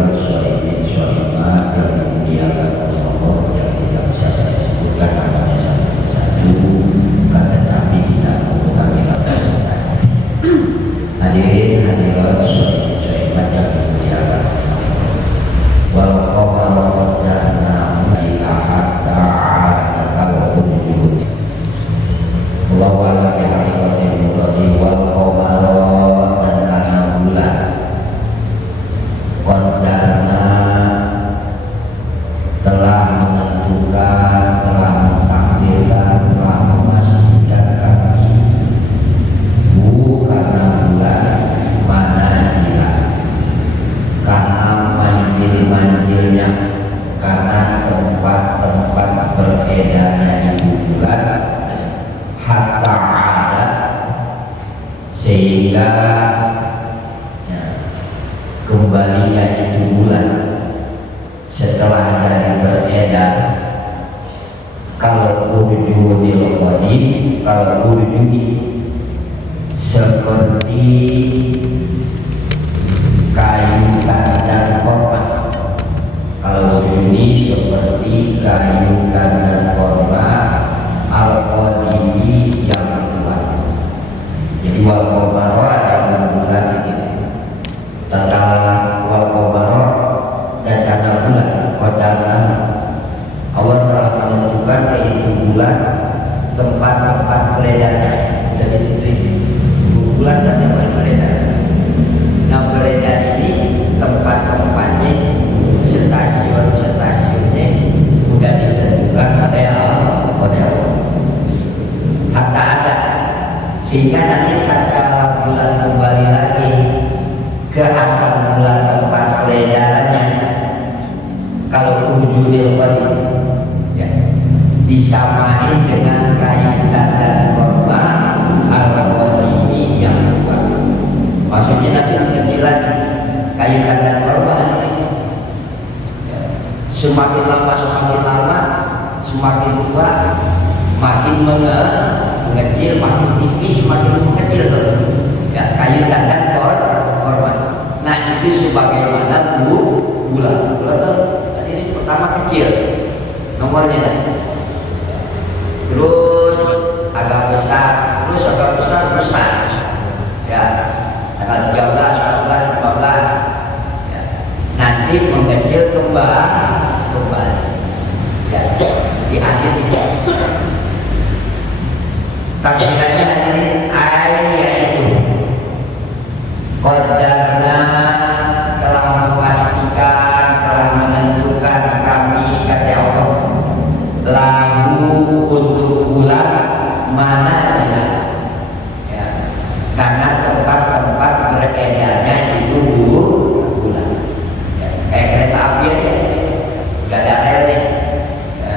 hadirat sholihin sholimat yang dimuliakan oleh Allah, yang tidak bisa saya sebutkan namanya satu-satu karena kami tidak mengurangi batas. Hadirin hadirat sholihin sholimat yang dimuliakan oleh Allah. Wal qamara qaddarnahu hatta 'ada kal-urjun. Wallahu a'lam bihaqiqatil muradi. Wal qamara dan kana bulan qaddarna telah menentukan, telah mentakdirkan, telah memastikan kami karena bulan mana dia, karena manjil-manjilnya, karena tempat-tempat beredarnya ibu bulan, hatta ada sehingga ya, kembalinya itu bulan setelah dari beredar. Kalau urjunil qadim, kalau urjuni seperti kayu dan korban, kalau urjuni seperti kayu dan korban al-qadimi yang kuat. Jadi wal qamara adalah bulan ini. Tatkala wal qamara dan karena bulan qadarna, Allah telah menentukan yaitu bulan tempat-tempat beredarnya. Dari bulan dan tempat beredar. Nah, beredar ini tempat-tempatnya, stasiun-stasiunnya sudah ditentukan oleh Allah. Hatta ada sehingga nanti tatkala bulan kembali lagi ke asal bulan tempat peredarannya, kalau urjunil qadim ya, disamain dengan kaitan dan korban al-qadimi yang kuat. Maksudnya nanti kekecilan kaitan dan korban ini ya, semakin lama semakin tua, makin mengecil, makin tipis, makin mengecil ya, kaitan dan korban. Nah, itu sebagaimana bulan tadi ini pertama kecil nomornya, terus agak besar, besar ya, tanggal 13, 14, 15 ya. Nanti mengecil kembali ya, di akhir ini takdirannya ini yaitu qadarna telah memastikan, telah menentukan kami, kata Allah, lahu untuk bulan mana dia ya, karena tempat-tempat beredarnya itu bulan ya, kayak kereta api aja udah ada relnya ya,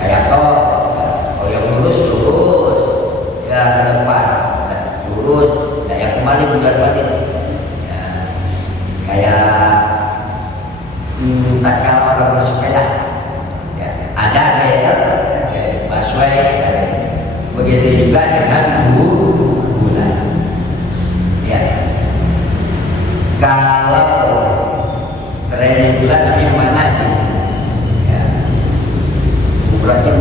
kayak tol ya, kalau yang lurus ya ke depan ya, lurus ya, yang kembali bulat-balik ya, kayak tatkala orang bersepeda ya, ada rel busway ya, begitu juga dengan bulan ya. Kalau relnya bulan tapi mana ya, ukurannya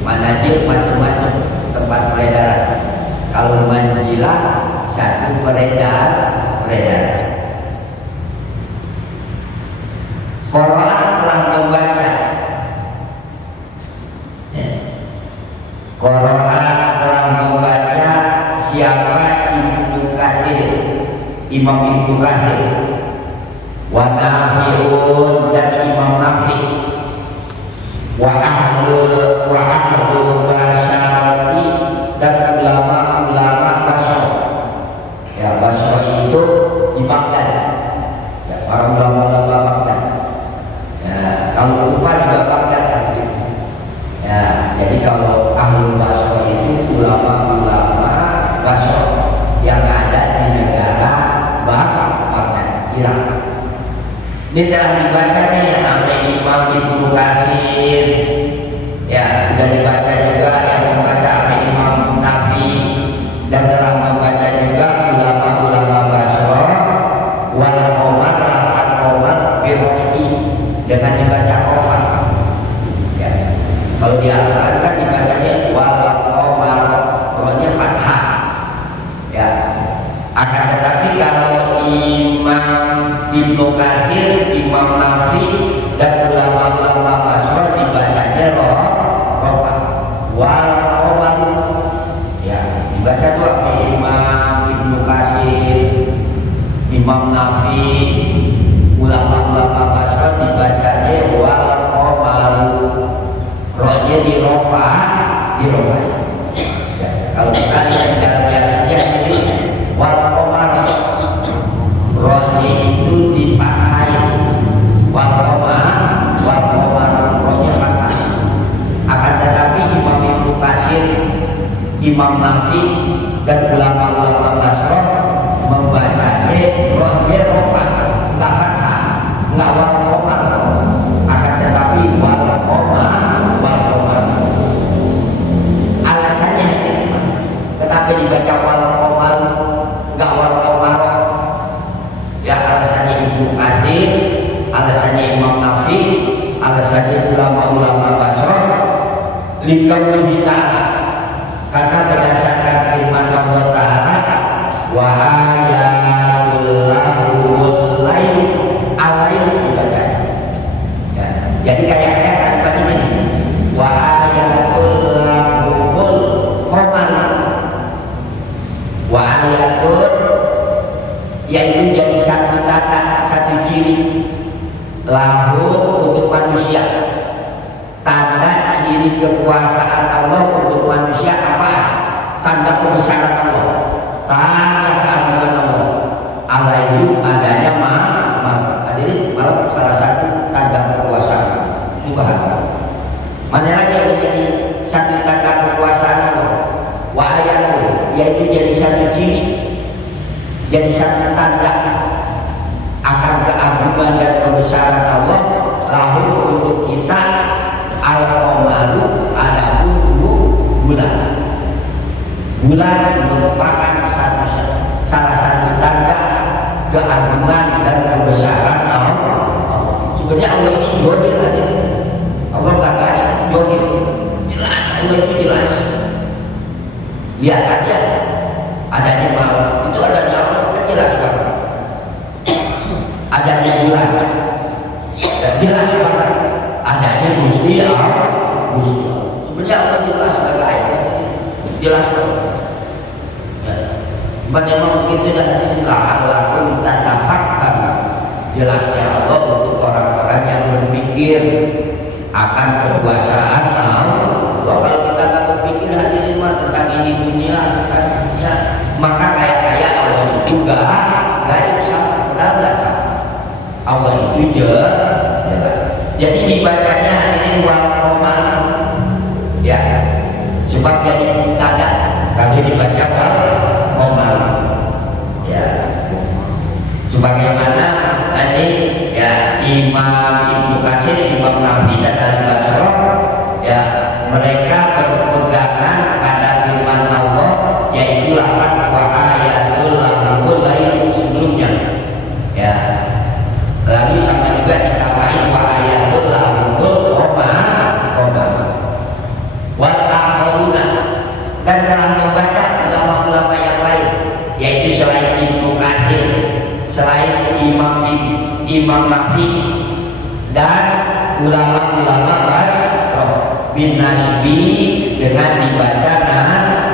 manajil macam-macam tempat peredaran. Kalau manjilah satu peredaran. Quran telah membaca ya. Quran telah membaca siapa Imam Ibnu Katsir wa Nafi'un dan Imam Nafi' wa ahlul basyarati dan ulama-ulama Basra ya. Basra itu di Baghdad ya, para ulama-ulama Baghdad ya. Kalau Kufah juga Baghdad ya. Jadi kalau ahlul Basra itu ulama-ulama Basra yang ada di negara Baghdad, Irak. Ini telah dibacanya ya oleh Imam Ibnu Katsir ya, sudah dibaca juga yang membaca oleh Imam Nafi, dan telah membaca juga ulama-ulama Basra. Wal qamar dengan dibaca rofah. Ya. Kalau di Al-Quran kan dibacanya wal qamar, rohnya fathah. Ya. Akan tetapi kalau Imam Ibnu Katsir, Imam Nafi dan ulama-ulama Basra dibacanya rofah wal qamar. Ya, dibaca tuh apa? Imam Ibnu Katsir, Imam Nafi, ulama-ulama Basra dibacanya wal qamar. Rohnya di rofah, ya, kalau kita lihat dalam biasanya ini wal qamar, rohnya itu di fathah. Wal qamar, rohnya fathah. Akan tetapi Imam Ibnu Katsir, Imam Nafi dan ulama-ulama Basra membacanya rohnya rofah, nggak fathah, nggak wal qamar. Akan tetapi wal qamar. Alasannya kenapa dibaca wal qamar nggak wal qamar? Ya alasannya Ibnu Katsir, alasannya Imam Nafi, alasannya ulama-ulama Basra, liqaulihi ta'ala, karena berdasarkan firman Allah Ta'ala, wa ayatul lahul lail alail dibaca. Ya, jadi kayak kalimat ini nih, wa ayatul lahul qamar, wa ayatul, yaitu jadi satu tanda, satu ciri lahu untuk manusia, tanda ciri kekuasaan Allah untuk manusia apa? Tanda kebesaran Allah, tanda keagungan Allah. Alaihi adanya hadirin malah salah satu tanda kekuasaan Subhanallah. Mana lagi yang menjadi satu tanda kekuasaan Allah? Wa ayatu, yaitu jadi satu ciri, jadi satu tanda akan keagungan dan kebesaran Allah. Lahu untuk kita al-qamaru, adapun bulan. Bulan merupakan salah satu tanda keagungan dan kebesaran Allah. Sebenarnya Allah ini jodil tadi. Allah katakan jodil, jelas, Allah itu jelas. Lihat aja, adanya malam itu adanya Allah kan jelas banget. Adanya bulan dan jelas banget. Adanya Gusti Allah. Sebenarnya Allah jelas, nggak lain, jelas banget. Bagaimana begitu dan ini la'allakum tatafakkarun, jelasnya Allah untuk orang-orang yang berpikir akan kekuasaan Allah. Kalau kita tak berpikir hadirin mah tentang ini dunia, tentang dunia, maka kayak Allah itu gak sama, benar sama. Allah itu jelas. Jadi dibacanya hadirin wal qamar, ya, sebab jadi mubtada kalau dibaca wal qamar, ya, sebagaimana tadi ya Imam Ibnu Katsir, Imam Nafi dan Al-Basra, ya, mereka berpegangan pada firman Allah, yaitu lafaz wa ayatul lahul lail sebelumnya, ya, lalu sama juga disampaikan wa ayatul lahul qamar wal akharuna, dan dalam membaca ulama-ulama yang lain, yaitu selain Ibnu Katsir, selain Imam Nafi dan ulama-ulama Basra bin nasbi dengan dibaca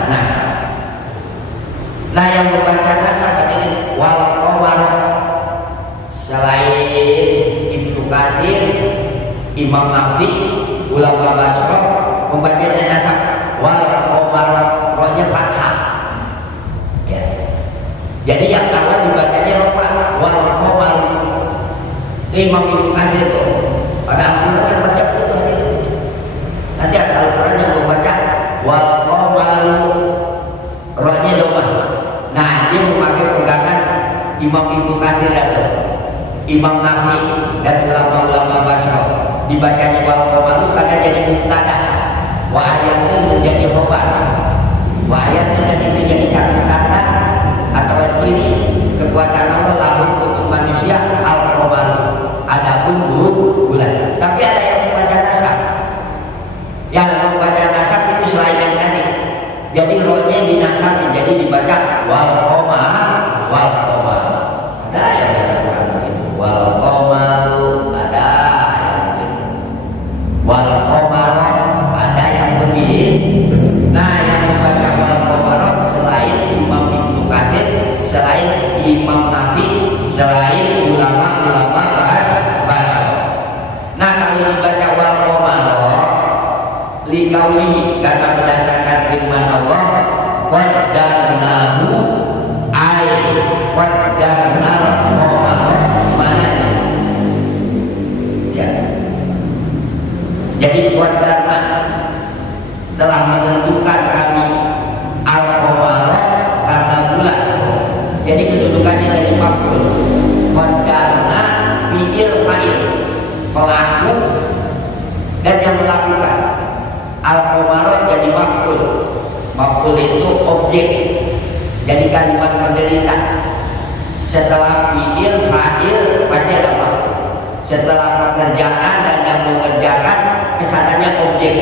nasab. Nah yang membaca nasab ini wal qamar selain Ibnu Katsir, Imam Nafi, ulama Basra membacanya nasab wal qamar, rohnya fathah. Ya. Jadi yang awal dibacanya rofah wal qamar. Imam Ibnu Katsir itu pada Al-Quran yang baca itu nanti ada Al-Quran yang membaca wal qamar, rohnya domah. Nah dia memakai pegangan Imam Ibnu Katsir itu, Imam Nafi dan ulama-ulama Basra, dibacanya wal qamar karena jadi mubtada, wa ayatnya menjadi khobar. Wa ayatnya dan itu jadi satu tanda atau ciri kekuasaan Allah lahu untuk manusia al-qamar, adapun bulan. wal qamaru ada yang begitu, wal qamarat ada yang begitu. Nah, yang membaca wal qamarat selain Imam Ibnu Katsir, selain Imam Nafi, selain ulama-ulama bahasa. Nah, kalau dibaca wal qamarat liqaulihi, karena berdasarkan firman Allah, qaddarnahu ay qaddarnal qamara mana ya. Jadi qaddarna telah menentukan kami al-qamara karena bulan. Jadi kedudukannya dari maf'ul. Qaddarna fi'il fa'il, pelaku dan yang melakukan. Al-qamara jadi maf'ul. Maf'ul itu objek. Jadi kalimat menderita. Setelah fi'il fa'il pasti ada maf'ul. Setelah pekerjaan dan yang mengerjakan kesananya objek.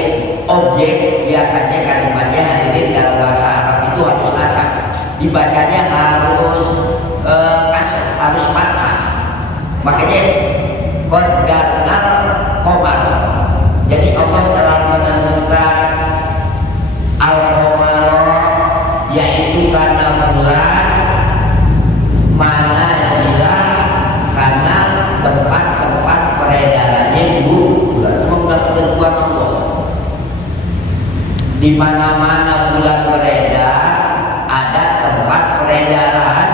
Objek biasanya kalimatnya hadirin dalam bahasa Arab itu harus nasab. Dibacanya harus kasar, harus fathah. Makanya qaddarnal qamar. Jadi Allah telah menentukan al-qamara, yaitu karena bulan, mana bila karena tempat-tempat peredarannya bulan. Membuat ketentuan Allah. Di mana-mana bulan beredar, ada tempat peredaran.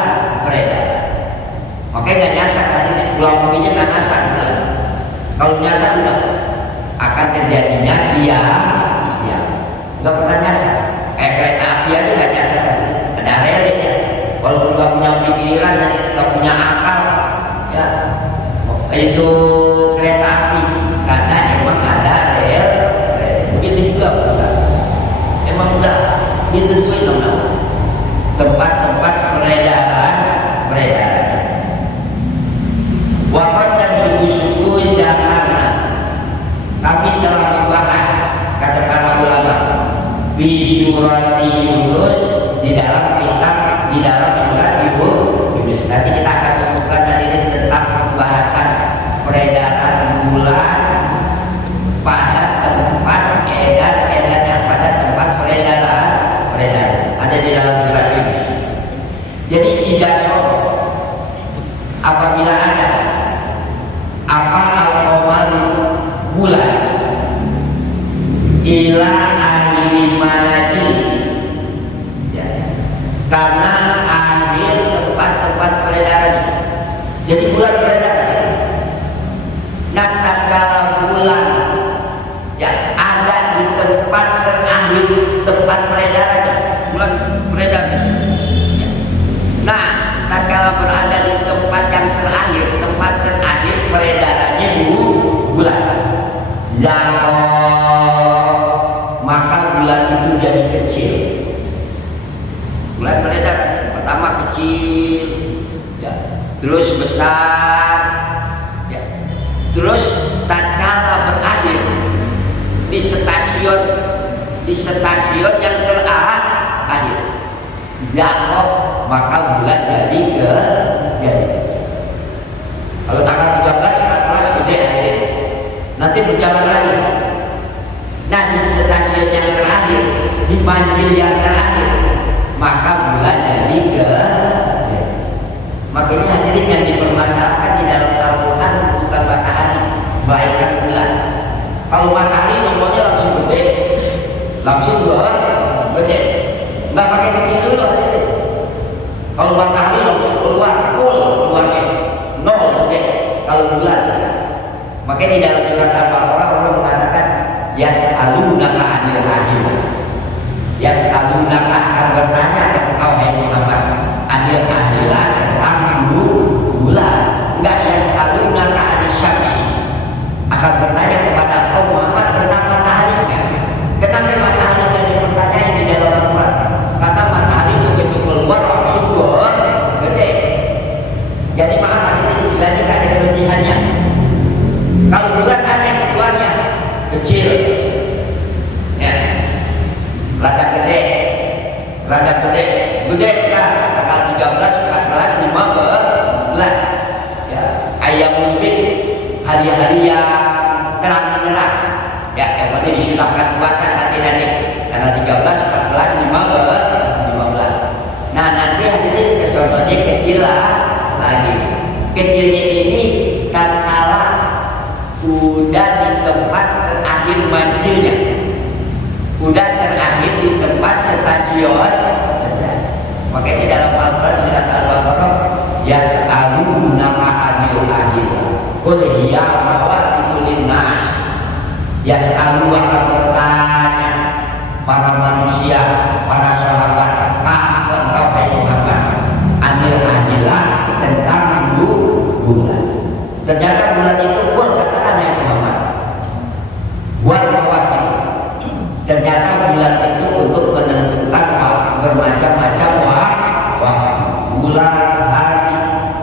Oke, nggak nyasar tadi di pulau Muginya nggak nyasar bulan. Kalau nyasar udah akan terjadinya dia nggak pernah nyasar. Kayak kereta api aja nggak nyasar tadi. Ada relnya. Walaupun nggak punya pikiran dan nggak punya akal, ya itu kereta api karena emang ada rel. Begitu juga bulan. Emang udah ditentuin dong tempat-tempat peredaran. Wafat dan subuh-subuh karena kami telah membahas, kata para ulama, di surat Yunus, di dalam kitab, di dalam surat Yunus. Nanti kita akan menemukan hadirin tentang pembahasan peredaran bulan pada tempat edarnya, pada tempat peredaran ada di dalam surat Yunus. Jadi idasor apabila ada apa al-qamaru bulan ila akhir manajil, ya, karena akhir tempat-tempat peredaran. Jadi bulan beredar. Nah, tatkala bulan ya ada di tempat terakhir tempat peredaran, bulan beredar. Ya. Nah, tatkala berada di tempat yang terakhir, tempat terakhir peredarannya bulan. Maka bulan itu jadi kecil. Bulan beredar pertama kecil, ya, terus besar, ya, terus tatkala berakhir di stasiun yang terakhir, Jakob, maka bulan jadi kecil. Kalau tanggal 13, 14 gede akhirnya. Nanti berjalan lagi. Nah, di stasiun yang terakhir, di manzil yang terakhir, maka bulan jadi kecil. Makanya hadirin yang dipermasalahkan di dalam Al-Quran bukan matahari, melainkan bulan. Kalau matahari nomornya langsung gede, langsung gede. Nggak pakai kecil dulu hadirin. Kalau matahari langsung keluarnya nol gede. Kalau bulan, makanya di dalam surat Al-Baqarah Allah mengatakan yas'alunaka 'anil ahillah. Yas'alunaka akan bertanya ke engkau hai Muhammad 'anil ahillah tentang bulan. Enggak yas'alunaka 'anil syamsi. Akan bertanya kepada engkau Muhammad tentang matahari. Kenapa matahari jadi pertanyaan di dalam Al-Quran? Karena matahari begitu keluar langsung gede. Jadi maaf, ini istilahnya ada kelebihannya. Kalau bulan ada keluarnya kecil, ya, rada gede kan tanggal 13, 14, 15, ya, hari-hari yang terang menerang, ya yang pada disunahkan puasa nanti karena 13, 14, 15. Nah nanti hadirin kesononya kecil lagi. Kecilnya ini tatkala udah di tempat terakhir manjilnya, udah terakhir di tempat stasiun. Makanya dalam Al-Quran surat Al-Baqarah yas'alunaka 'anil ahillah qul hiya mawaqitu linnas. Yas'alu akan bertanya para manusia, para sahabat, engkau hai Muhammad, 'anil ahillah, tentang bulan. Ternyata bulan itu qul, katakan hai Muhammad, wal mawaqit. Ternyata bulan itu untuk menentukan bermacam-macam waktu, bulan, hari,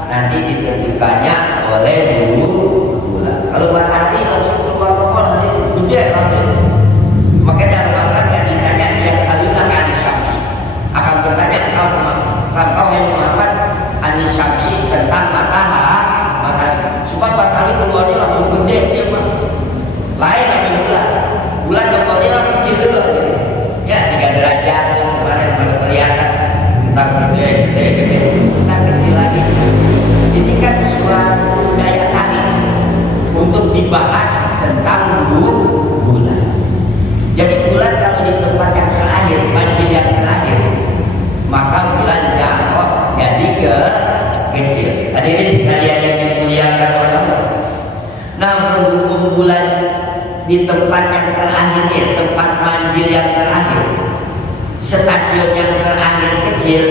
nanti ditentukannya oleh bulan. Kalau matahari langsung keluar nanti gede langsung. Makanya dalam Al-Quran yang ditanya yas'alunaka 'anis syamsi, akan bertanya engkau hai Muhammad anis syamsi, tentang matahari. Sebab matahari keluarnya langsung gede dia mah. Lain sama bulan. Bulan keluarnya langsung kecil dulu gitu. Ya 3 derajat kemarin baru kelihatan, entar gede, entar kecil lagi. Ini kan suatu daya tarik untuk dibahas tentang bulan. Jadi bulan kalau di tempat yang terakhir, manjil yang terakhir, maka bulan jatuh jadi kecil. Hadirin sekalian yang dimuliakan Allah. Nah, berhubung bulan di tempat yang terakhirnya, tempat manjil yang terakhir, stasiun yang terakhir kecil,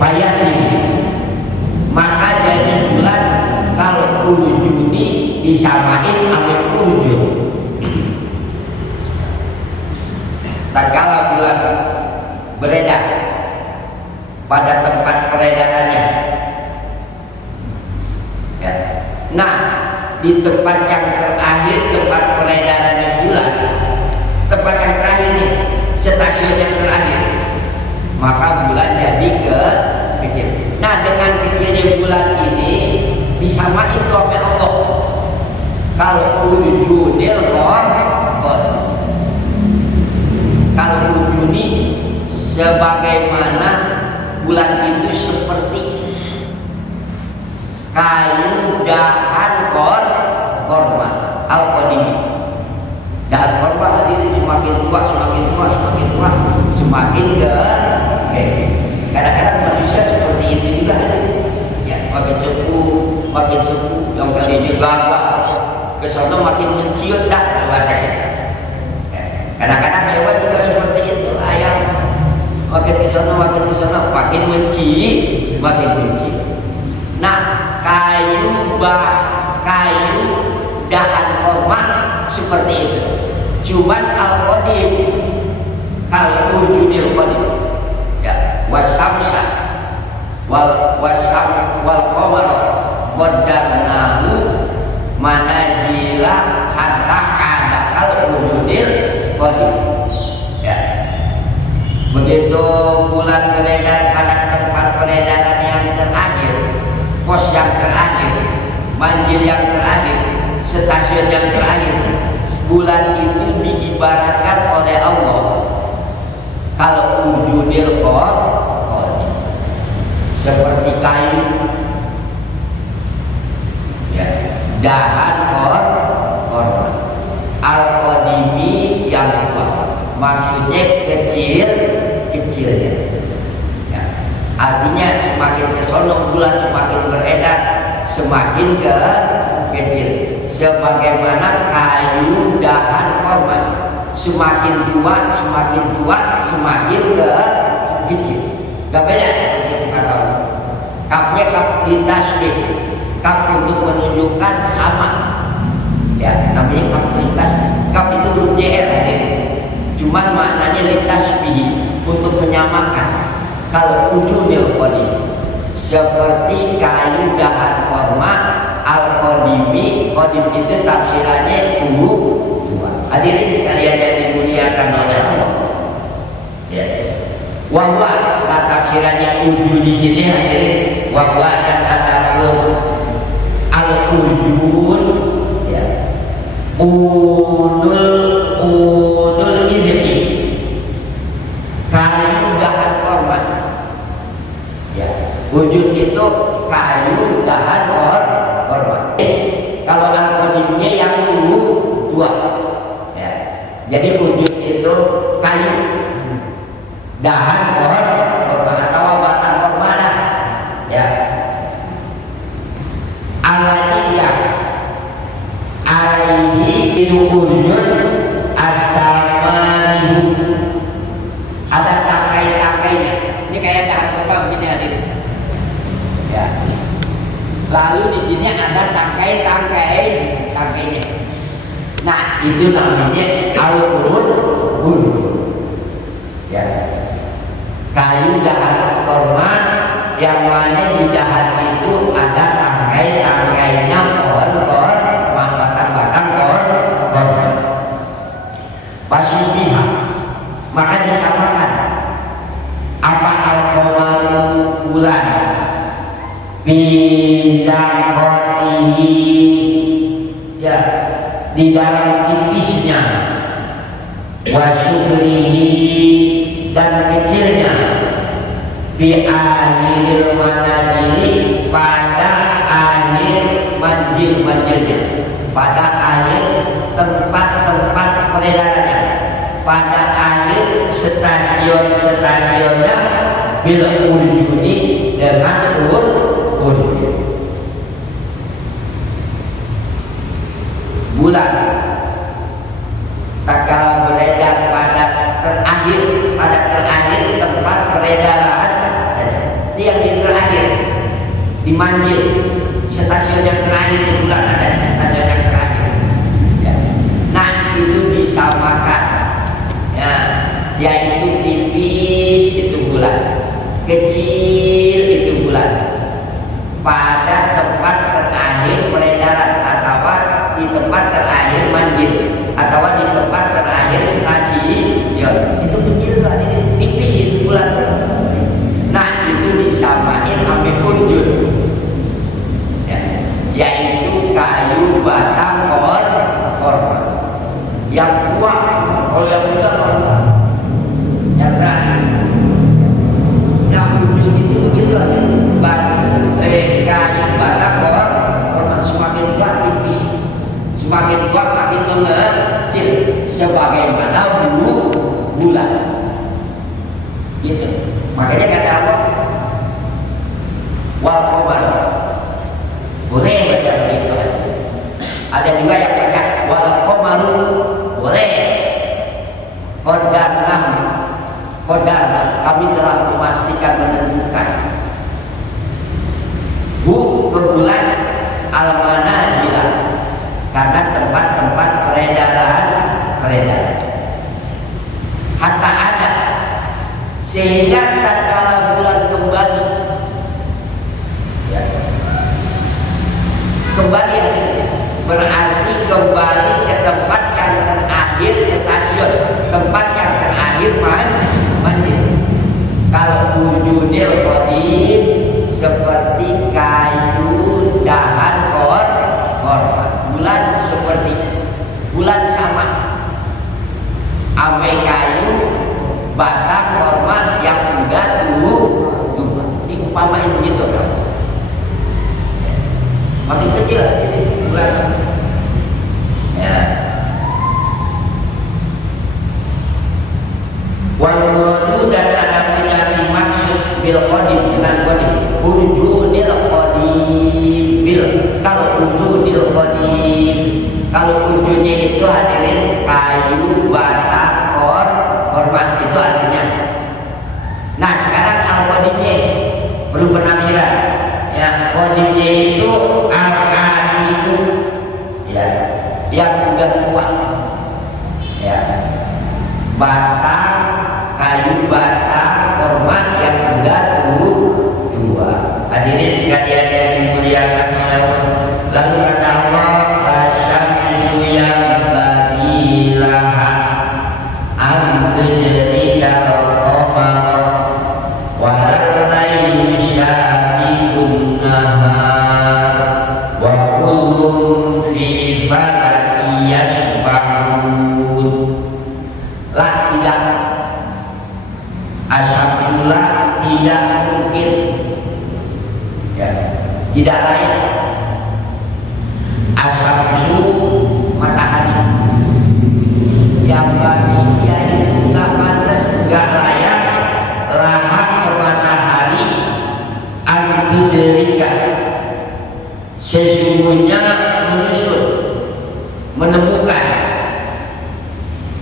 payah sih. Maka jadi bulan kalau 10 Juni disamain sama 10 Juni. Tatkala bulan beredar pada tempat peredarannya, ya. Nah, di tempat yang terakhir, tempat peredarannya bulan, tempat yang terakhir nih, stasiun yang terakhir, maka bulan jadi kecil. Nah, dengan kecilnya bulan ini disamain itu oleh Allah. Kalau ujunil kalau ujuni sebagaimana bulan itu seperti kayu dahan korma al-qadimi. Dahan korma hadirin semakin tua semakin gede. Kadang-kadang manusia seperti itu juga ada. Ya, makin sepuh yang tadinya gagah ke sana makin menciut dah bahasa kita. Ya, kadang-kadang hewan juga seperti itu, ayam makin ke sana makin menciut. Nah, kayu dahan korma seperti itu. Cuman al-qadim, al-wujudil qadim, ya, wasamsa wal qamara qadarnahu manazila hatta ada al-wujudil qadim. Ya. Begitu bulan beredar pada tempat peredaran yang terakhir, pos yang terakhir, manjil yang terakhir, stasiun yang terakhir, bulan itu diibaratkan oleh Allah kalau ujudil qadim seperti kayu, ya, dahan korma al-qadimi yang tua, maksudnya kecilnya, ya. Artinya semakin ke sono bulan semakin beredar, semakin kecil. Sebagaimana kayu dahan korma semakin tua semakin kecil. Gak beda seperti itu kata Allah. Kapnya kap litasbih, kap untuk menunjukkan sama, ya, namanya kap lintas. Kap itu huruf JR aja, cuman maknanya litasbih, untuk menyamakan. Kalau ujunil qadim seperti kayu dahan korma al-qadimi, qadim itu tafsirannya tua. Hadirin sekalian yang dimuliakan oleh Allah, ya. Wahwa, tafsirannya ujun di sini hadirin, wahwa dan adapun al-ujun, ya, udul idri, kayu dahan korma. Ya, wujud itu kayu dahan korma. Kalau al-qadimnya yang dua. Ya. Jadi wujud itu kayu dahan korma atau batang korma lah. Ya. Alaihi wujud as-samanihu, ada tangkai-tangkainya. Ini kayak dahan korma begini hadirin. Ya. Lalu di sini ada tangkai-tangkainya. Nah, itu namanya al-qurun. Ya. Kayu dahan korma yang mana di dahan itu ada tangkai-tangkainya pohon batang-batang korma. Pasibiha, maka disamakan apa al-qamaru bulan bidang kotihi, ya, di dalam tipisnya, wasudrihi, dan kecilnya, bi akhiril manajili, pada akhir manjil-manjilnya, pada akhir tempat-tempat peredarannya, pada akhir stasiun-stasiunnya, bil urjuni, dengan urjun. Bulan tak kala beredar pada terakhir tempat peredaran, ini yang di terakhir, di manjil, stasiun yang terakhir di bulan, ada di stasiun yang terakhir. Ya. Nah, itu disamakan, ya, yaitu tipis itu bulan, kecil itu bulan, pada tempat terakhir peredaran, atau di tempat terakhir manjil, atau di tempat terakhir stasiun. Ya, itu kecil tuh, ini tipis itu bulan. Nah, itu disamain sampai urjun, ya, yaitu kayu batang korma yang kuat. Kalau yang muda enggak, yang terakhir. Nah, urjun itu begitu aja. Kayu batang korma semakin kuat tipis, semakin kuat makin mengecil, sebagaimana bulan. Gitu. Makanya kata Allah, wal qamar. Boleh baca begitu. Ada juga yang baca wal qamaru. Boleh. Qadarna, kami telah memastikan, menentukan ke bulan al-manajila, karena tempat-tempat peredaran. Hatta ada, sehingga tatkala bulan kembali, ya, kembali berarti kembali ke tempat yang terakhir stasiun, tempat yang terakhir manjil. Kalau wujudil qadim seperti kayu dahan korma, bulan seperti bulan sama ame kayu batang korma yang udah tua. Ini umpamain begitu kan, makin kecil ini bulan, ya. Wal muradu, dan ada punya maksud bil qadim, dengan qadim, wujudil qadim bil. Kalau wujudil qadim, kalau wujudnya itu hadirin kayu batang korma, itu artinya. Nah, sekarang al-qadimnya perlu penafsiran. Ya, qadimnya itu al-qadimu, ya, yang udah tua. Ya. Batang kayu batang korma yang udah tua. Hadirin sekalian yang dimuliakan oleh Allah. Lalu kata Allah, asyamsu yang badilaha amtujri al-qamar walailu syabikun nahar wa kullum fi falaki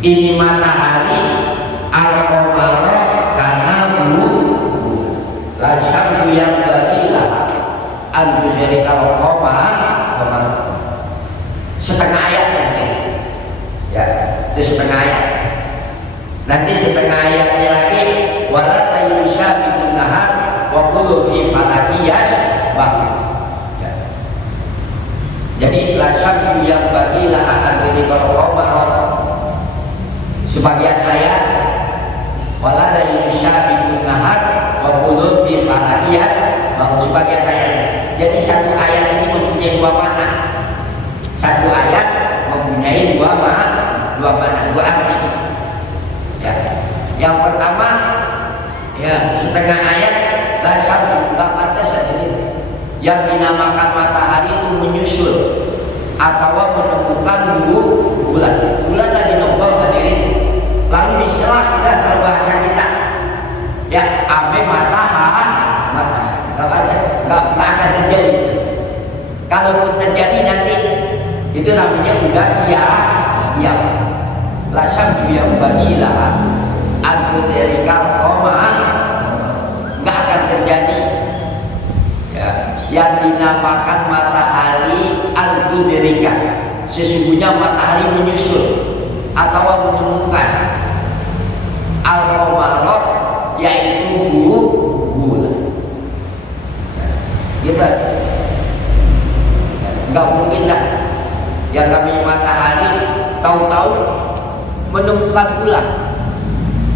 ini matahari al-qamara karena la syamsu yang badilah antu dari al-qamar setengah ayat nanti ya, itu setengah ayat. Nanti setengah ayatnya lagi wala tayyusabitun nahar wa kullu fi falakiyas ya. Jadi la syamsu yang badilah antu dari al-qamar sebagian ayat wala yusyabihun nahar wa qulub fi falakiyas bahwa sebagian ayat. Jadi satu ayat ini mempunyai dua makna. Satu ayat mempunyai dua makna, dua arti. Ya. Yang pertama ya setengah ayat la syamsu enggak pantas hadirin. Yang dinamakan matahari itu menyusul atau menemukan bulan. Bulan lagi nombol hadirin. Lalu diselah udah kalau bahasa kita ya ame matahari nggak akan terjadi. Kalau pun terjadi nanti itu namanya udah ya la syamsu yang bagilah antu derikal koma nggak akan terjadi ya. Yang dinamakan matahari antu derikal sesungguhnya matahari menyusul atau menemukan al-qamar yaitu bulan. Gitu aja. Enggak mungkin lah yang namanya matahari tahu-tahu menemukan bulan.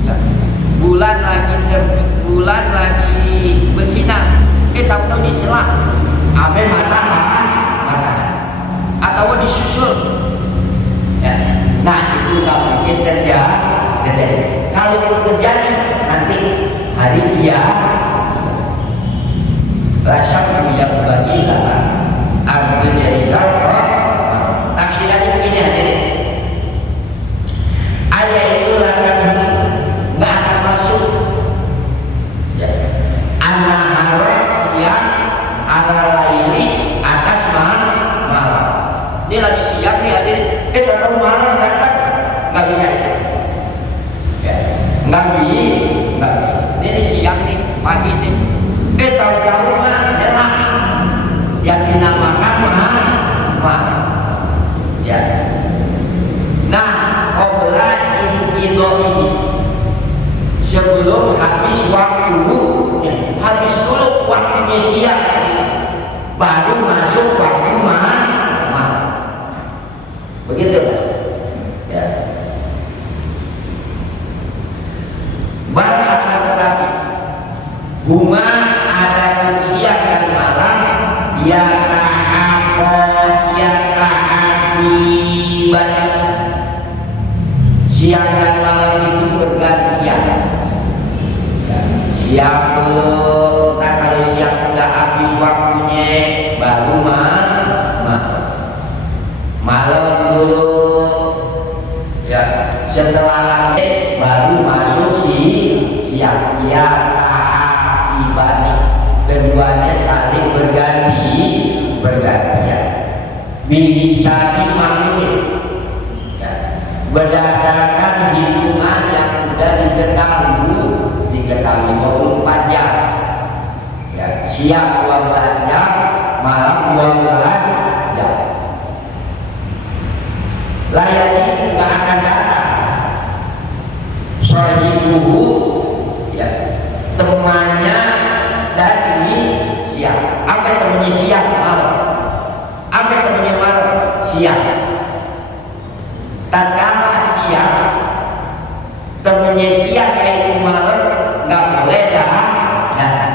Ya. Bulan lagi bersinar, tahu-tahu diselah ame matahari atau disusul. Ya. Nah itu nggak mungkin terjadi. Kalau pun terjadi nanti hari la syamsu yang badilah antu dari al-qamar. Tafsirannya begini hadirin. Ayat itu nggak akan masuk. Ya. An-naharat siang ala laili atas malam. Ini lagi siang nih hadirin. Tahu malam datang nggak bisa itu. Ya. Nggak bisa. Ini siang nih pagi nih. Tahu-tahu nyerah yang dinamakan malam. Ya. Nah, qabla inqidha'ihi sebelum habis waktu ya, habis dulu waktunya siang baru masuk waktu malam. Begitu kan? Ya. Baru akan tetapi huma ada siang dan malam ya siang dan malam itu bergantian. Siang entah kalau siang sudah habis waktunya baru malam dulu ya, setelah baru masuk siang ya ibani keduanya saling bergantian bihisabi maklumin ya, berdasarkan hitungan yang sudah diketahui 24 jam ya, siang 12 jam malam 12 jam. Layak itu nggak akan datang sohibuhu ya, temannya dari siang. Apa temannya siang? Malam. Apa temannya malam? Siang. Tatkala siang temannya siang yaitu malam nggak boleh datang.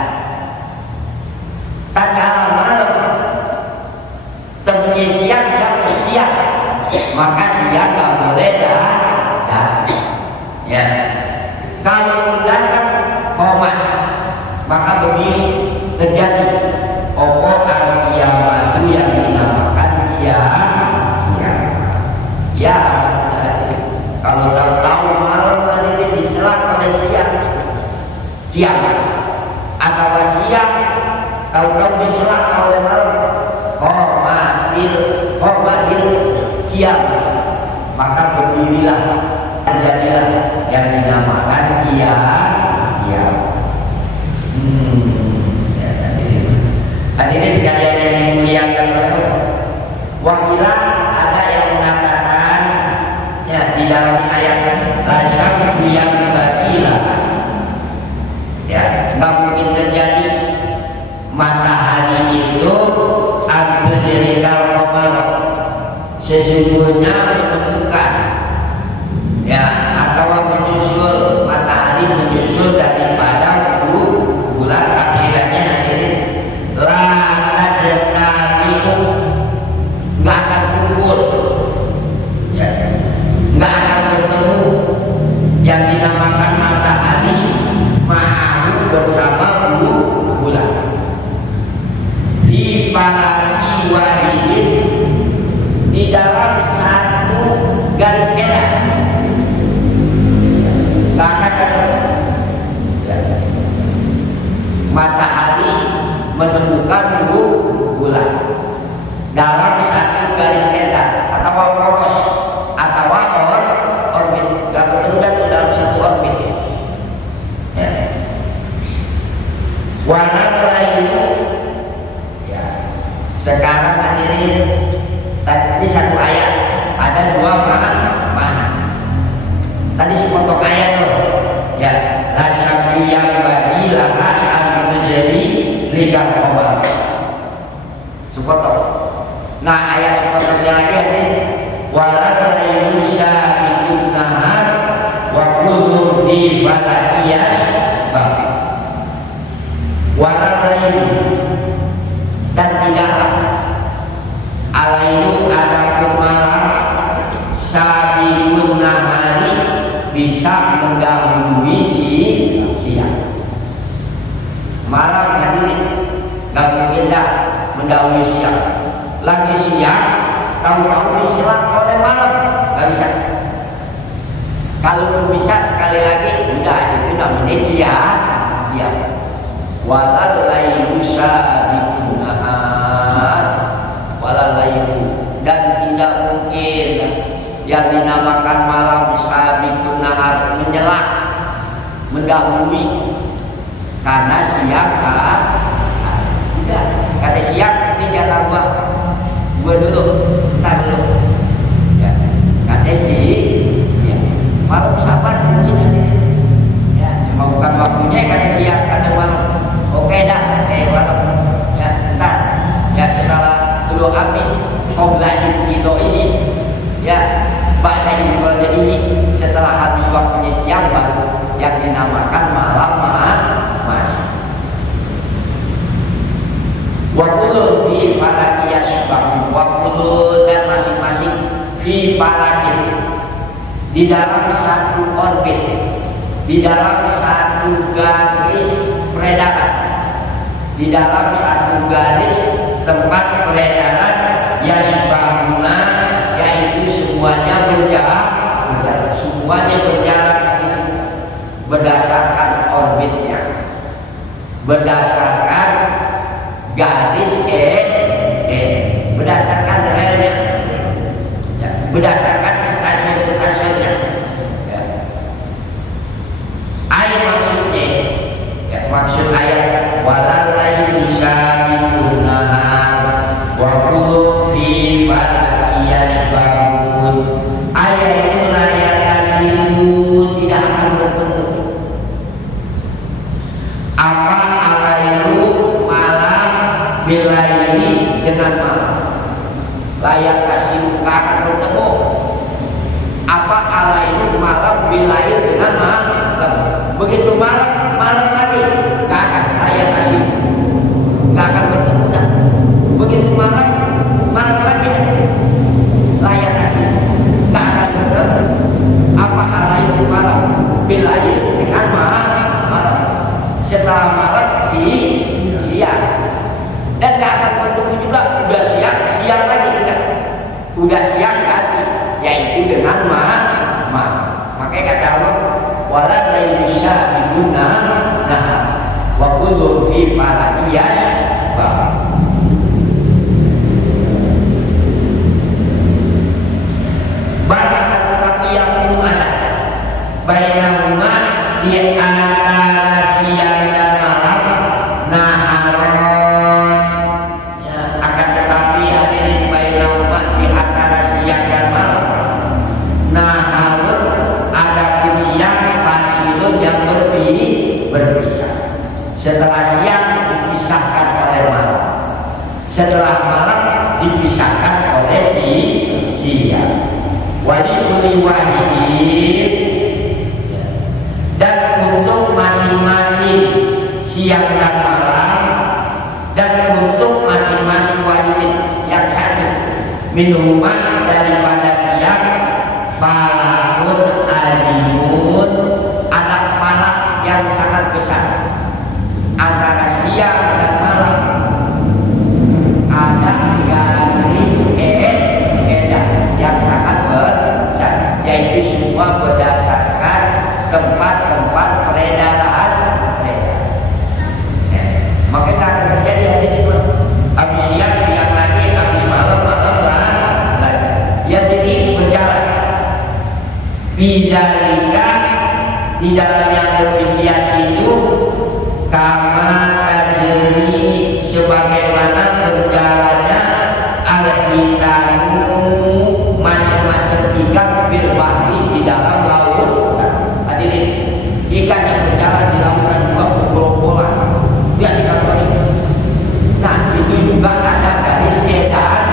Tatkala malam temannya siang siapa? Siang, maka siang nggak boleh datang. Ya. Kalau datang komas maka begini terjadi opo al-qiyamah yang dinamakan ya kalau tahu malam tadi diserang oleh siang atau siang tahu diserang oleh malam komatil kiam maka berdirilah terjadilah yang dinamakan kiamat. Hadirin sekalian yang dimuliakan oleh Allah. Wakilah ada yang mengatakan ya di dalam ayat la syamsu yang bagilah ya nggak mungkin terjadi matahari itu abdirikal qamar sesungguhnya menemukan ya atau menyusul matahari menyusul daripada bulan. Tafsirannya hadirin la tadtabi'u nggak akan kumpul ya nggak akan bertemu yang dinamakan matahari ma'ahu bersama bulan di falaki wahidin di dalam satu garis edan nggak akan ketemu ya. Matahari menemukan bulan dalam satu garis edan atau poros atau orbit nggak bertemu dalam satu orbit ya. Walau layu ya sekarang hadirin tadi satu ayat ada dua mana tadi sepotong ayat tuh ya la syamsu yang bagi laha an menjadi ligang obat sepotong. Nah ayat sepotongnya lagi hadirin walau layu syabikun nahar wa kullu fi falakiyas bab walau layu dan tidaklah alaiyu ada malam sabikun nahari bisa mendahului siang. Malam hadirin nggak mungkin dah mendahului siang. Lagi siang tahu-tahu diserang oleh malam nggak bisa. Kalau bisa sekali lagi udah itu namanya dia walal lailu sabikun nahar walal lailu dan tidak mungkin yang dinamakan malam sabikun nahar menyelang mendahului karena siang kan udah kata siang ini jatah gua dulu entar dulu ya kata siang malam sabar mungkin ya cuma bukan waktunya kata siang kata malam oke dah kata malam ya entar ya setelah dulu habis qobla itu ini ya pada ibadah ini setelah habis waktunya siang baru yang dinamakan malam masuk. Waktu fi falaki yasbah waktu dan masing-masing fi falaki di dalam satu orbit di dalam satu garis peredaran di dalam satu garis tempat peredaran yasbahuna yaitu semuanya berjalan semuanya berjalan berdasarkan orbitnya berdasarkan garis berdasarkan relnya ya, berdasarkan stasiun-stasiunnya ya. Ayat maksudnya ya, maksud ayat walalailu sabikun nahar wa kullu fi falaki yasbahun ayat itu layak kasimu tidak akan bertemu apa alailu malam bilaili dengan malam layak kasimu gak akan bertemu apa alailu malam bilaili dengan malam begitu malam lagi gak akan layak kasimu gak akan bertemu dah begitu malam lagi layak kasimu gak akan bertemu apa alailu malam bilaili dengan malam setelah malam siang dan gak akan bertemu juga udah siang lagi kan udah siang ganti yaitu dengan malam makanya kata Allah wala lailu syabikun nahar wa kullu fi falaki yasbah bahkan tetapi yang ada setelah malam dipisahkan oleh siang. Wali wahidin, dan untuk masing-masing siang dan malam, dan untuk masing-masing wahidin yang satu minumah daripada siang, falakun alimun, ada palak yang sangat besar antara siang dan malam. Ada garis edan yang sangat besar, yaitu semua berdasarkan tempat-tempat peredaran. Makanya akan terjadi hari ini, habis siang siang lagi, habis malam malam lagi. Ya, jadi berjalan. Bidalika, di dalam yang demikian itu, kama tajri, sebagaimana berjalannya al-hitanu, macam-macam ikan bil bahri, di dalam lautan. Hadirin, ikan yang berjalan di lautan juga bergerombolan. Lihat ikan ini. Nah, itu juga ada garis edan.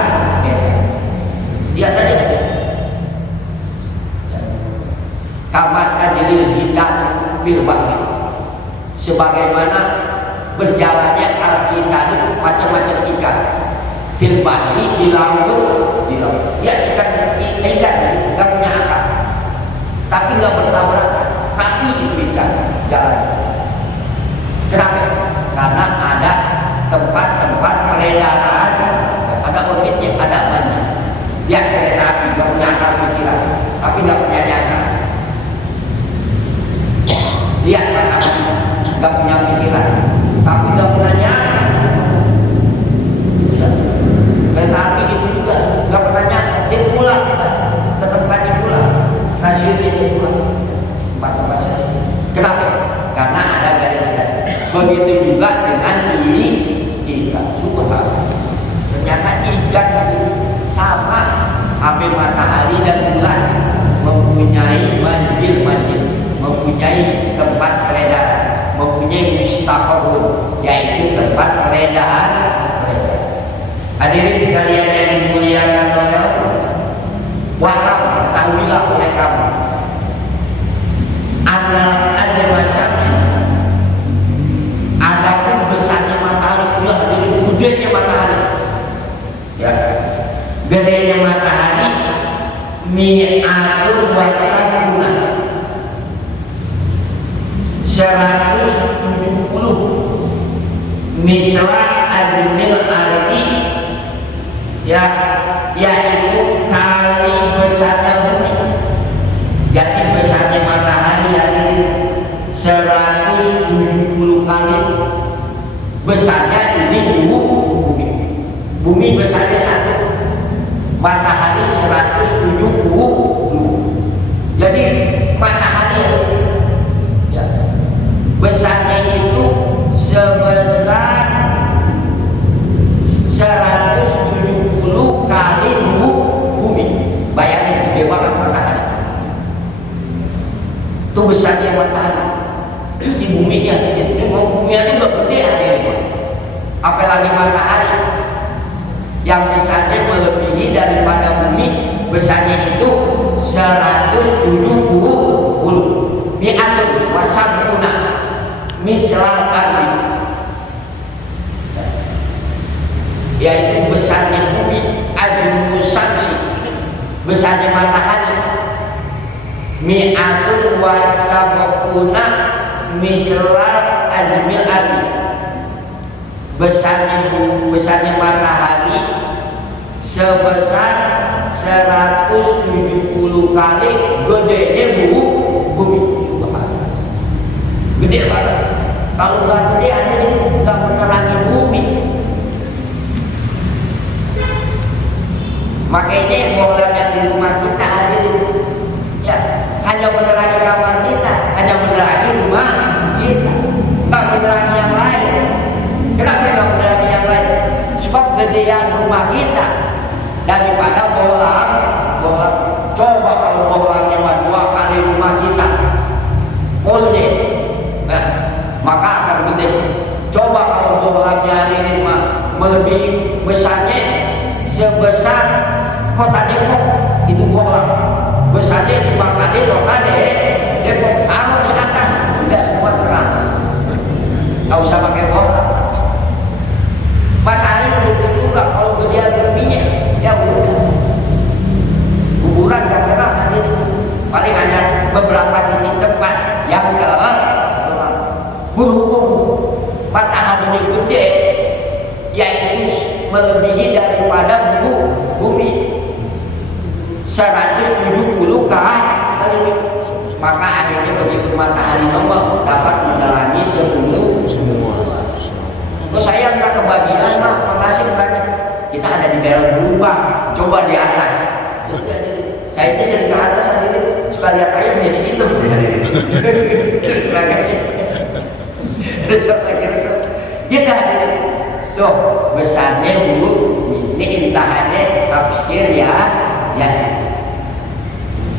Lihat aja. Kama tajri hitanu bil bahri, sebagaimana berjalannya al-hitanu, macam-macam ikan fil bahri, di laut. Ya, ikan tadi nggak punya akal, tapi nggak bertabrakan, tapi itu ikan jalan. Kenapa? Karena ada tempat-tempat peredaran, ada orbitnya, ada mana. Ya, kereta api nggak punya akal pikiran, tapi nggak punya nyasar. Lihat kereta api nggak punya pikiran, tapi nggak punya nyasar. Kereta api gitu juga, nggak pernah nyasar, dia pulang ke tempatnya, pulang stasiunnya, dia pulang tempat saja. Kenapa? Karena ada garisnya. Begitu juga dengan ikan. Subhanallah, ternyata ikan tadi sama api matahari dan bulan, mempunyai manjil, mempunyai tempat peredaran, mempunyai mustaqarrun, yaitu tempat peredaran. Hadirin sekalian yang dimuliakan oleh Allah, wa'lam, ketahuilah oleh kamu, ada masyarakat, adapun besarnya matahari, ya, gedenya matahari, ya, gedenya matahari, mi'atul wasabuna, 170 mislah admil ardi, ya, yaitu kali besarnya bumi. Jadi besarnya matahari hari 170 kali besarnya ini bumi. Bumi besarnya satu, matahari 170. Jadi matahari, ya, besarnya itu sebesar 170 kali bumi. Bayangin, gede banget matahari. Itu besarnya matahari. Di buminya, ini mau bumi aja udah gede aja ini. Apalagi matahari yang besarnya melebihi daripada bumi, besarnya itu 170 mi'atun wasabuna mislal ardi, yaitu besarnya bumi, azmu samsi, besarnya matahari, mi'atun wasabuna mislal azmil ardi, besarnya matahari sebesar 170 kali gedenya bumi. Subhanallah, gede banget. Kalau nggak gede aja nggak menerangi bumi. Makanya bola yang di rumah kita hadirin, ya, hanya menerangi kamar kita, hanya menerangi rumah kita, nggak menerangi yang lain. Kenapa nggak menerangi yang lain? Sebab gedean rumah kita daripada bola. Coba kalau bolanya 2 kali rumah kita, boleh, nah, maka akan gede. Coba kalau bolanya hadirin melebihi besar besar kota Depok itu bohlam, besarnya itu kali kota Depok, taruh di atas udah semua terang, nggak usah pakai bohlam. Matahari begitu juga kalau geliat buminya ya udah kuburan gak terang, paling hanya beberapa titik tempat yang gelap. Berhubung matahari gede, yaitu melebihi daripada bumi 170 kali, maka akhirnya begitu matahari nongol dapat menerangi semua. Kok saya nggak kebagian mah, makasih banyak. Kita ada di dalam lubang, coba di atas. Saya itu sering ke atas sendiri, suka lihat ayam jadi gitu. Terus lagi. Kita tuh besarnya dulu ini intahannya tafsir ya Yasin.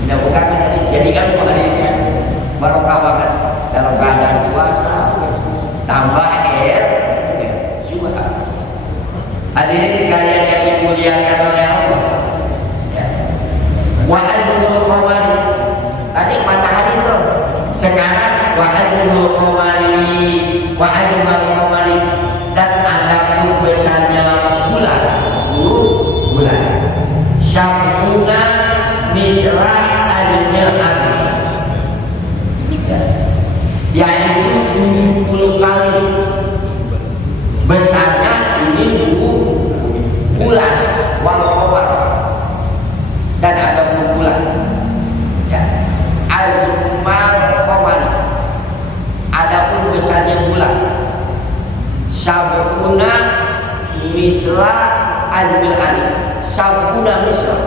Mudah-mudahan jadi kan hari ini barokah banget dalam keadaan puasa, tambah subhan. Hadirin sekalian yang dimuliakan oleh Allah. Ya. Wa al-qamari tadi matahari itu, sekarang wa al-qamari dan ada pun besarnya bulan syamuna misra al-mil'an, yaitu 70 kali besarnya ini bulan wal-qamar, dan ada pun bulan ya al-qamar, ada pun besarnya bulan sabuna misla al-mil'an, sabuna misla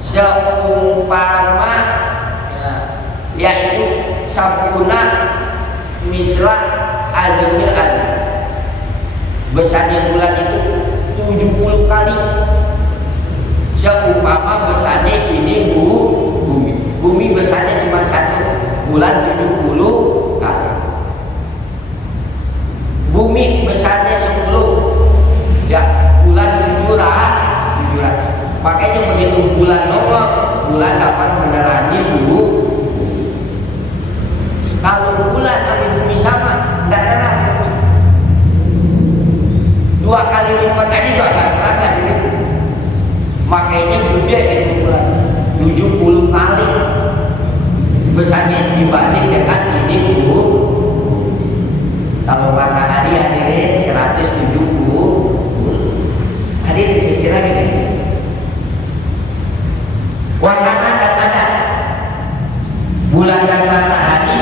seumpama yaitu sabuna misla al-mil'an, besarnya bulan itu 70 kali seumpama besarnya ini bumi besarnya cuma satu, bulan 70 kali. Bumi besarnya 10 ya, bulan 700. Makanya begitu bulan nongol, bulan dapat menerangi dulu. Kalau bulan sama bumi sama, tidak terang. 2 kali lipat aja juga tidak terang gitu. Makanya gede itu bulan 70 kali besarnya dibanding dengan ini kalau matahari hadirin 170 hadirin sekira gini. Warna dan ada bulan dan matahari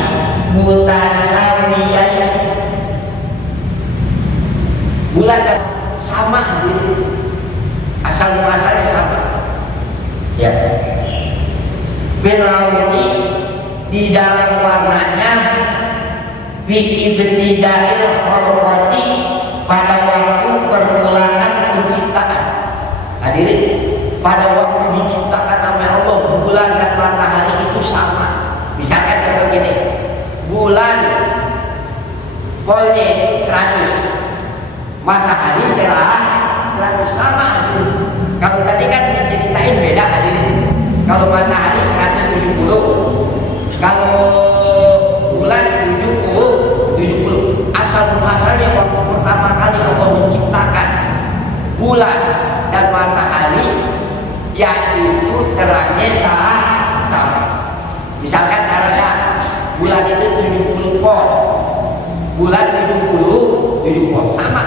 mutasawiyan, bulan dan sama hadirin, asal muasalnya sama ya. Belauni di dalam warnanya fi ibtidail khalqati, pada waktu permulaan penciptaan. Hadirin, pada waktu diciptakan oleh Allah bulan dan matahari itu sama. Misalkan contoh gini, bulan polnya 100, matahari 100, sama hadirin. Kalau tadi kan diceritain beda hadirin. Kalau matahari 170, kalau bulan 70. Asal muasalnya waktu pertama kali Allah menciptakan bulan dan matahari, yaitu terangnya sama. Misalkan ada bulan itu 70 volt, bulan 70 volt sama.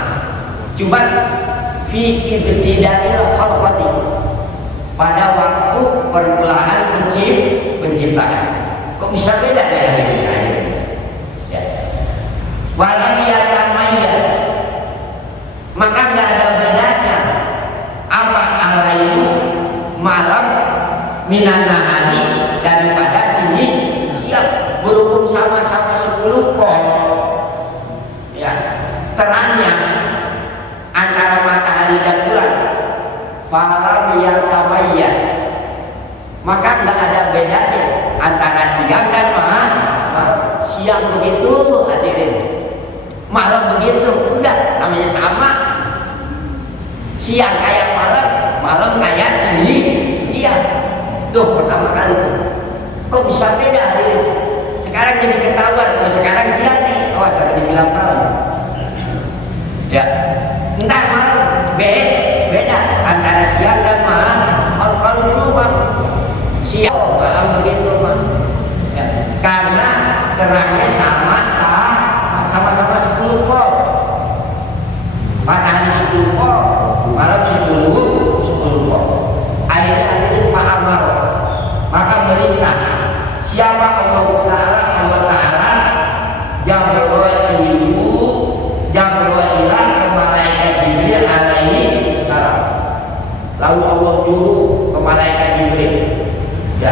Cuman fi ibtidail khalqati, pada waktu permulaan penciptaan. Kok bisa beda dari ini? Ya. Walam yatamayyaz, maka nggak ada bedanya apa alaimu malam minanahari daripada siang, berhubung sama-sama 10 volt ya terangnya antara matahari dan bulan. Falam yatamayyaz, maka nggak ada bedanya antara siang dan malam. Siang begitu hadirin, malam begitu, udah namanya sama. Siang kayak malam, malam kayak siang. Tuh pertama kali tuh. Kok bisa beda hadirin? Sekarang jadi ketahuan. Oh, sekarang siang nih. Oh, tadi dibilang malam. Ya. Entar malam beda antara siang dan malam. Kalau dulu mah siang malam begitu mah. Ya. Karena terangnya sama-sama 10 volt. Matahari 10 volt, malam 10 volt. Akhirnya hadirin Pak Amar, maka merintah siapa Allah Ta'ala yang berdoa ibu, yang berdoa ilah ke malaikat Jibril alaihi salam. Lalu Allah nyuruh ke malaikat Jibril, ya,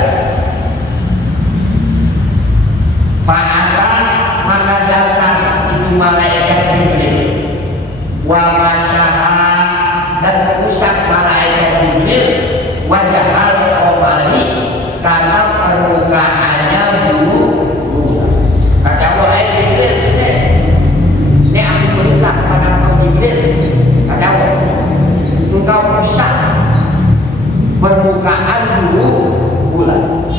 fa'ala, maka datang itu malaikat Jibril, wa masyaha, dan pusat malaikat Jibril wajah al-qamari, karena permukaannya bulu. Kata Allah, Jibril sini, ini aku perintah kepada engkau Jibril, kata Allah, engkau pusat permukaan bulu bulan.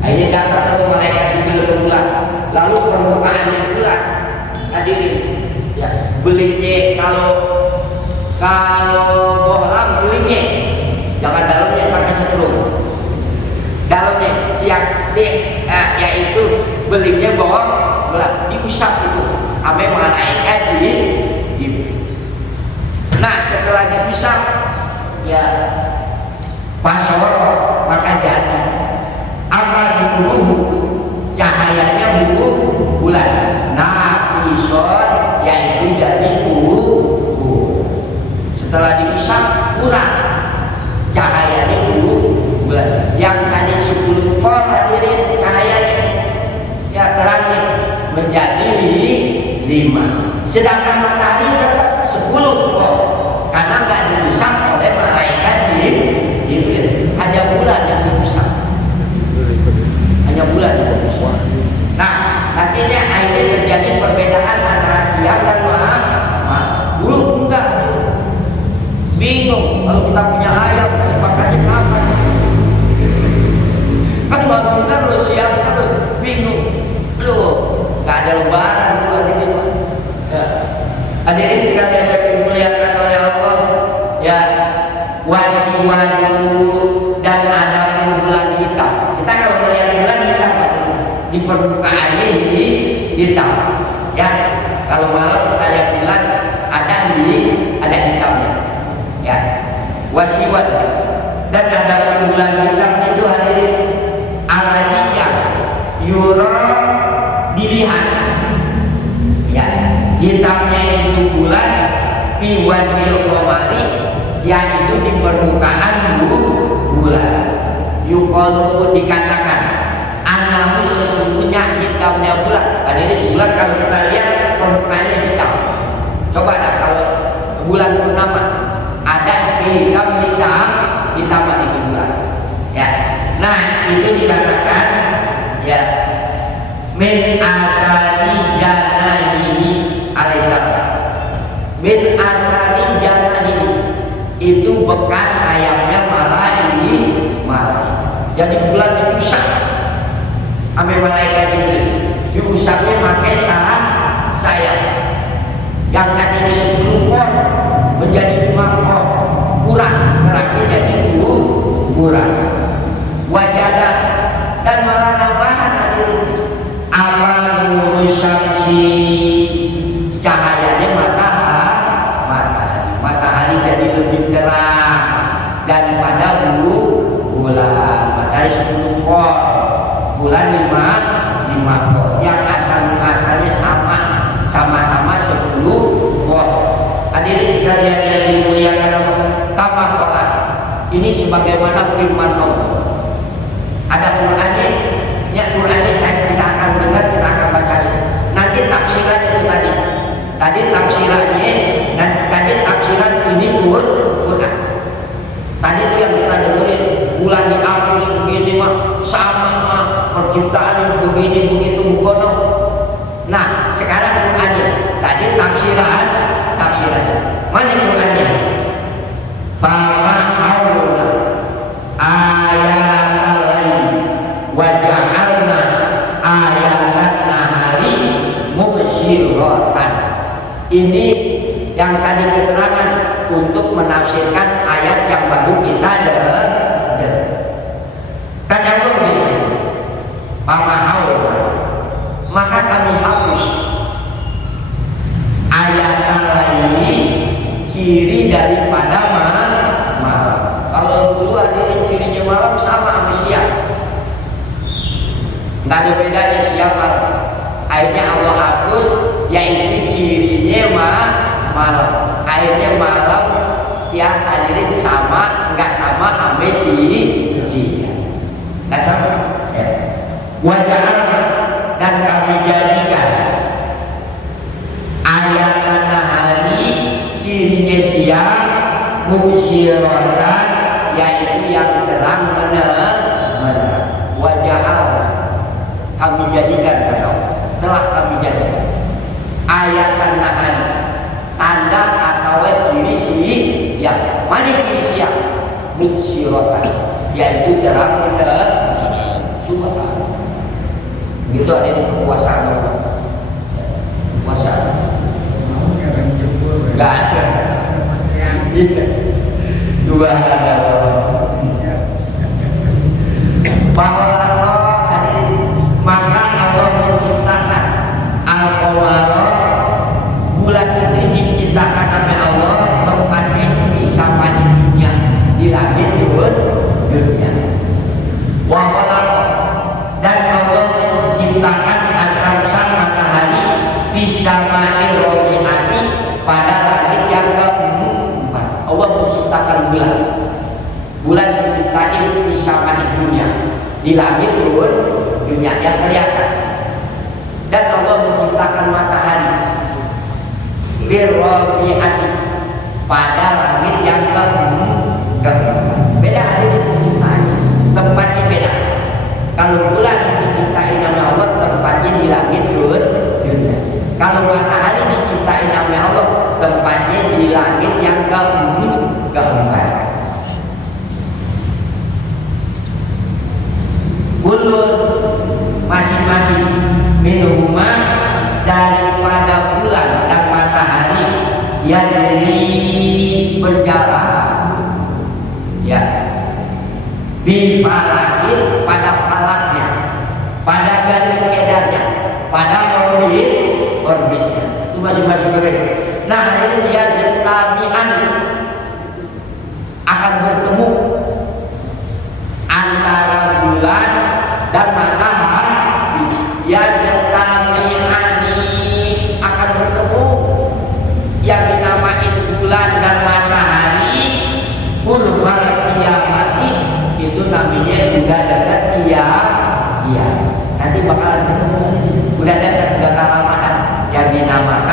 Akhirnya datang dari malaikat Jibril ke bulan, lalu permukaan bulan hadirin, ya, belingnya kalau bohlam belingnya jangan dalamnya pakai setrum, dalamnya siap yaitu belingnya bawah bulan diusap itu ame malaikat Jibril. Nah setelah diusap ya pasor, maka jadi apa dulu cahayanya bulan. Nah ison yaitu jadi setelah diusap kurang cahayanya bulan. Yang tadi 10 volt hadirin cahayanya ya terangnya menjadi 5. Sedangkan matahari tetap 10 volt karena nggak diusap oleh malaikat Jibril. Hanya bulan yang diusap. Hanya bulan yang diusap. Nah, nantinya akhirnya terjadi perbedaan antara siang dan malam. Dulu enggak. Bingung kalau kita punya ayam kesepakatnya kapan? Kan malam terus siang terus bingung. Belum, nggak ada lebaran bulan ini. Ya. Hadirin sekalian yang dimuliakan oleh Allah, ya, wasiwadu, dan ada bulan hitam. Kita kalau melihat bulan hitam di permukaannya ini hitam. Ya, kalau malam kita lihat bulan ada hitamnya. Ya, wasiwad, dan ada bulan hitam itu hadirin aladiyah yura, dilihat, ya, hitamnya itu bulan biwajil qamari, yaitu di permukaan bulan. Yuqalu, dikatakan anahu, sesungguhnya hitamnya bulan. Hadirin bulan kalau kita lihat permukaannya hitam. Coba dah kalau bulan purnama ada hitam di bulan, ya. Nah itu dikatakan ya min asari janahihi alaihissalam. Min asari janahihi itu bekas sayapnya malaikat. Jadi bulan diusap ambil malaikat Jibril, diusapnya pakai sayap yang tadinya 10 volt menjadi 5 volt, kurang terangnya jadi kurang. Wajadah, dan malah nambahan hadirin apa nurusamsi, cahayanya matahari jadi lebih terang daripada bulan. Matahari 10 volt, bulan 5 volt, yang asalnya sama-sama 10 volt. Hadirin sekalian yang dimuliakan Allah, kama qala, ini sebagaimana firman Allah. Ada Qur'annya, ya Qur'annya kita akan dengar, kita akan baca. Nanti tafsirannya itu tadi tafsirannya, dan tadi tafsiran ini Qur'an. Tadi itu yang kita dengerin, bulan dihapus begini mah sama mah, perciptaan yang begini begitu bukan. Nah sekarang Qur'annya, tadi tafsirannya. Mana Qur'annya? Fama Ini yang tadi keterangan untuk menafsirkan ayat yang baru kita dengar. Kan Allah begini, pamahau, maka kami hapus ayat lain ciri daripada malam. Kalau dulu hadirin cirinya malam sama sama siang, nggak ada bedanya siang malam. Akhirnya Allah hapus, yaitu cirinya malam. Akhirnya malam ya hadirin sama, nggak sama sama siang, nggak sama. Ya. Wajah dan kami jadikan ayat hari cirinya siang musyiratan, yaitu yang terang menerang. Wajah kami jadikan, telah kami jadikan ayat hari tanda atau ciri siang. Mana ciri siang? Musyiratan, yaitu terang menerang. Subhanallah. Itu ada di kekuasaan Allah. Kekuasaan. Enggak ada. Dua ada. Bahwa Allah hadirin, maka Allah menciptakan al-qamara, bulan itu diciptakan oleh Allah, tempatnya di sama di dunia, di langit dunia. Wa dan Allah menciptakan asam-sam matahari bisama'i robi'ati, pada langit yang keempat. Allah menciptakan bulan. Bulan diciptain bisama'i dunia, di langit dunia yang kelihatan. Dan Allah menciptakan matahari birrobi'ati, pada langit yang keempat. Beda hadirin penciptaannya, tempatnya beda. Kalau bulan diciptain nama Allah, tempatnya di langit dunia. Kalau matahari diciptain nama Allah, tempatnya di langit yang keempat. Kulun masing-masing minuman daripada bulan dan matahari yang berjalan, ya, bifalakin, pada falaknya, pada garis edarnya, pada orbitnya. Itu masing-masing mereka. Nah, ini dia zetabian akan bertemu antara bulan dan matahari. Ya zetabiani akan bertemu, yang dinamain bulan dan matahari kurbal kiamati, itu namanya udah dekat nanti bakalan ketemu, udah dekat, udah lama yang dinamakan